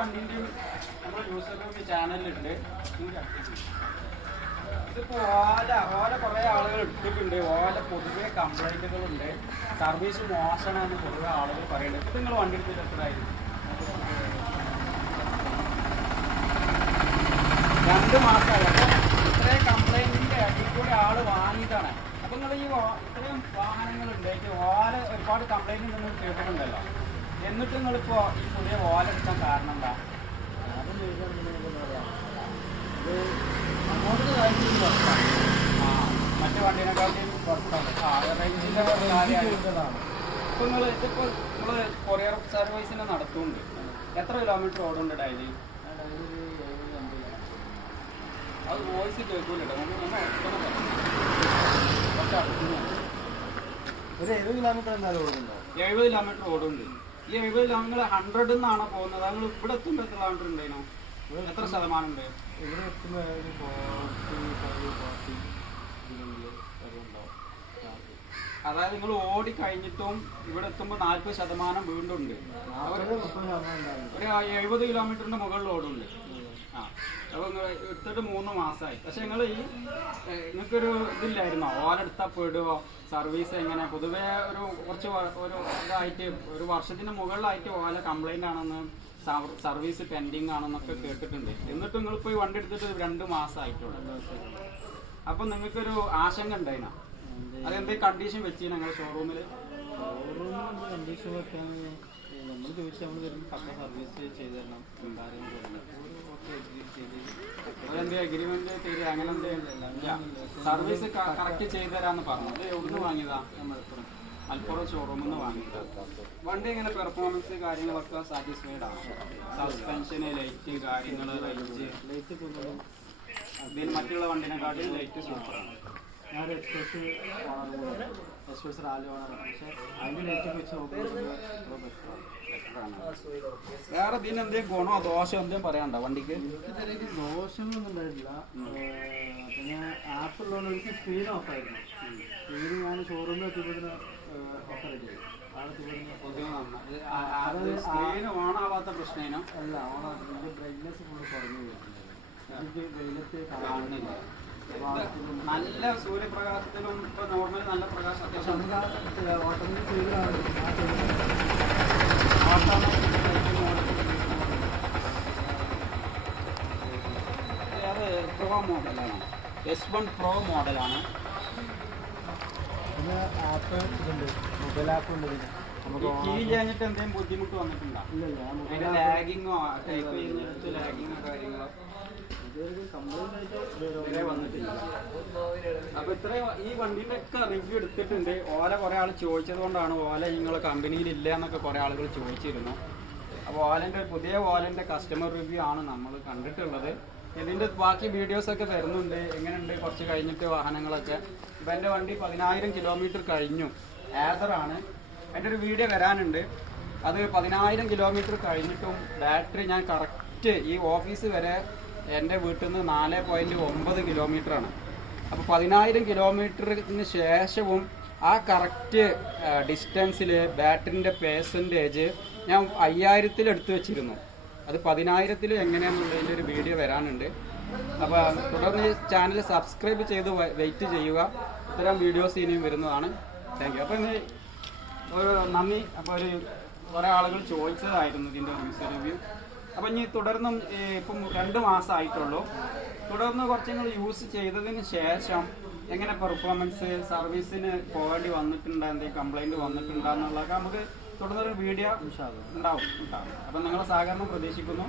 വണ്ടിൻ്റെയും നമ്മുടെ യൂസറിൻ്റെ ചാനലിലുണ്ട്. ഇതിപ്പോൾ ഓല കുറേ ആളുകൾ എടുത്തിട്ടുണ്ട്. ഓല പൊതുവെ കംപ്ലൈൻറ്റുകളുണ്ട്, സർവീസ് മോശമാണെന്ന് പൊതുവെ ആളുകൾ പറയുന്നുണ്ട്. ഇത് നിങ്ങൾ വണ്ടി എടുത്തിട്ട് എത്രയായിരുന്നു? 2 മാസമായി. അപ്പോൾ ഇത്രയും കംപ്ലൈൻറ്റിൻ്റെ അടിയിൽ കൂടെ ആൾ വാങ്ങിയതാണ്. അപ്പോൾ നിങ്ങൾ ഈ ഇത്രയും വാഹനങ്ങളുണ്ടായിട്ട് ഓല ഒരുപാട് കംപ്ലൈൻറ്റ് നിങ്ങൾ കേട്ടിട്ടുണ്ടല്ലോ. എന്നിട്ട് നിങ്ങളിപ്പോൾ ഈ പുതിയ ഓല എടുക്കാൻ കാരണം എന്താ? മറ്റു വണ്ടീനെക്കാട്ടിയും റേഞ്ചിൻ്റെ കാര്യമാണ്. ഇപ്പോൾ ഇതിപ്പോൾ നിങ്ങൾ കൊറിയർ സർവീസിനെ നടത്തുന്നുണ്ട്. എത്ര കിലോമീറ്റർ ഓടുന്നുണ്ട് ഡെയിലി? അത് വോയിസ് കേൾക്കൂല. ഒരു 70 കിലോമീറ്റർ എന്തായാലും ഓടുന്നുണ്ടോ? 70 കിലോമീറ്റർ ഓടുന്നുണ്ട്. ഈ 70 കിലോമീറ്റർ 100 നിന്നാണോ പോകുന്നത്? നിങ്ങൾ ഇവിടെ എത്തുമ്പോൾ എത്ര കിലോമീറ്റർ ഉണ്ടായിരുന്നു? എത്ര ശതമാനം ഉണ്ട്? ഇവിടെ എത്തുമ്പോൾ 40 അതായത് നിങ്ങൾ ഓടി കഴിഞ്ഞിട്ടും ഇവിടെ എത്തുമ്പോൾ 40% വീണ്ടും ഉണ്ട്. ഒരു 70 കിലോമീറ്ററിന്റെ മുകളിൽ ഓടുണ്ട്. ആ, അപ്പോൾ നിങ്ങൾ എടുത്തിട്ട് 3 മാസമായി. പക്ഷെ നിങ്ങൾ ഈ നിങ്ങൾക്കൊരു ഇതില്ലായിരുന്നോ? ഓലെടുത്താൽ പെടുവോ? സർവീസ് എങ്ങനെ? പൊതുവേ കുറച്ച് ഇതായിട്ട് 1 വർഷത്തിന് മുകളിലായിട്ട് ഓല കംപ്ലൈൻ്റ് ആണെന്ന്, സർവീസ് പെൻഡിങ് ആണെന്നൊക്കെ കേട്ടിട്ടുണ്ട്. എന്നിട്ട് നിങ്ങളിപ്പോൾ ഈ വണ്ടി എടുത്തിട്ട് 2 മാസമായിട്ടുള്ളൂ. അപ്പം നിങ്ങൾക്കൊരു ആശങ്ക ഉണ്ടായിനാ? അതെന്തെങ്കിലും കണ്ടീഷൻ വെച്ചിരുന്നു ഞങ്ങൾ ഷോറൂമിൽ? കണ്ടീഷൻ വെക്കാൻ നമ്മൾ ചോദിച്ചാൽ നമ്മൾ വരും പക്ക സർവീസ് ചെയ്ത് തരണം. അതെന്ത് അഗ്രിമെന്റ് തരിക അങ്ങനെ എന്തെങ്കിലും സർവീസ് കറക്റ്റ് ചെയ്തു തരാമെന്ന് പറഞ്ഞു. അത് എവിടുന്ന് വാങ്ങിയതാ? മലപ്പുറം ഷോറൂമിൽ നിന്ന് വാങ്ങിയതാ. വണ്ടി എങ്ങനെ പെർഫോമൻസ് കാര്യങ്ങളൊക്കെ സാറ്റിസ്ഫൈഡ് ആണ്? സസ്പെൻഷന്, ലൈറ്റ് കാര്യങ്ങൾ, ലൈറ്റ് ഇതിന് മറ്റുള്ള വണ്ടിനെക്കാട്ടിലും ലൈറ്റ് സൂപ്പറാണ്. ഞാനൊരു എക്സ്പ്രസ് റാലി ഓണറാണ്. പക്ഷേ അതിൻ്റെ ലൈറ്റൊക്കെ വെച്ച് നോക്കുമ്പോൾ വേറെ ഇതിന് എന്തെങ്കിലും ഗുണമോ ദോഷം എന്തെങ്കിലും പറയാനുണ്ടോ വണ്ടിക്ക്? ദോഷങ്ങളൊന്നും ഉണ്ടായിട്ടില്ല. പിന്നെ ആപ്പ് ഉള്ളതുകൊണ്ട് എനിക്ക് സ്ക്രീൻ ഓഫായിരുന്നു. സ്ക്രീൻ ഞാൻ ഷോറൂമിൽ എത്തിയപ്പോഴത്തേന് ഓഫ് റെഡി സ്ക്രീൻ ഓണാവാത്ത പ്രശ്നം അല്ല, ഓണാക്കി ബ്രൈറ്റ്നെസ് ഫുള്ള് കുറഞ്ഞു പോയിട്ടുണ്ട്. വെയിലത്ത് കാണുന്നില്ല. നല്ല സൂര്യപ്രകാശത്തിലും ഇപ്പൊ നോർമൽ നല്ല പ്രകാശം അത് പ്രോ മോഡലാണ്, S1 പ്രോ മോഡലാണ്. പിന്നെ ആപ്പ് ഇതുണ്ട്, മൊബൈൽ ആപ്പ് ഉണ്ട്. കീ കഴിഞ്ഞിട്ട് എന്തെങ്കിലും ബുദ്ധിമുട്ട് വന്നിട്ടുണ്ടോ? ഇല്ലല്ല, ലാഗിങ്ങോ ടൈപ്പ് കഴിഞ്ഞിട്ട് ലാഗിങ്ങോ കാര്യങ്ങളോ വന്നിട്ടില്ല. അപ്പൊ ഇത്രയും ഈ വണ്ടിന്റെ ഒക്കെ റിവ്യൂ എടുത്തിട്ടുണ്ട്. ഓല കുറെ ആൾ ചോദിച്ചത് കൊണ്ടാണ് ഓല നിങ്ങളെ കമ്പനിയിൽ ഇല്ല എന്നൊക്കെ കുറെ ആളുകൾ ചോദിച്ചിരുന്നു. അപ്പോൾ പുതിയ ഓലന്റെ കസ്റ്റമർ റിവ്യൂ ആണ് നമ്മൾ കണ്ടിട്ടുള്ളത്. ഇതിന്റെ ബാക്കി വീഡിയോസൊക്കെ വരുന്നുണ്ട്. എങ്ങനെയുണ്ട് കുറച്ച് കഴിഞ്ഞിട്ട് വാഹനങ്ങളൊക്കെ. ഇപ്പം എൻ്റെ വണ്ടി 10,000 കിലോമീറ്റർ കഴിഞ്ഞു. ആദറാണ്. എൻ്റെ ഒരു വീഡിയോ വരാനുണ്ട്. അത് 10,000 കിലോമീറ്റർ കഴിഞ്ഞിട്ടും ബാറ്ററി ഞാൻ കറക്റ്റ് ഈ ഓഫീസ് വരെ എൻ്റെ വീട്ടിൽ നിന്ന് 4.9 കിലോമീറ്ററാണ്. അപ്പോൾ 10,000 കിലോമീറ്ററിന് ശേഷവും ആ കറക്റ്റ് ഡിസ്റ്റൻസിൽ ബാറ്ററിൻ്റെ പേഴ്സൻറ്റേജ് ഞാൻ 5,000 എടുത്തു വെച്ചിരുന്നു. അത് 10,000 എങ്ങനെയാണെന്നുള്ളതിൻ്റെ ഒരു വീഡിയോ വരാനുണ്ട്. അപ്പോൾ തുടർന്ന് ഈ ചാനൽ സബ്സ്ക്രൈബ് ചെയ്ത് വെയിറ്റ് ചെയ്യുക. ഇത്തരം വീഡിയോസ് ഇനിയും വരുന്നതാണ്. Thank you. അപ്പോൾ ഇന്ന് ഒരു നന്ദി. അപ്പോൾ കുറേ ആളുകൾ ചോദിച്ചതായിരുന്നു ഇതിൻ്റെ റിവ്യൂ. അപ്പം ഇനി തുടർന്നും ഇപ്പം 2 മാസമായിട്ടുള്ളൂ. തുടർന്ന് കുറച്ച് നിങ്ങൾ യൂസ് ചെയ്തതിന് ശേഷം എങ്ങനെ പെർഫോമൻസ്, സർവീസിന് പോകേണ്ടി വന്നിട്ടുണ്ടോ, എന്തെങ്കിലും കംപ്ലൈൻറ്റ് വന്നിട്ടുണ്ടോ എന്നുള്ളതൊക്കെ നമുക്ക് തുടർന്നൊരു വീഡിയോ ഉണ്ടാവും. അപ്പം നിങ്ങളുടെ സഹകരണം പ്രതീക്ഷിക്കുന്നു.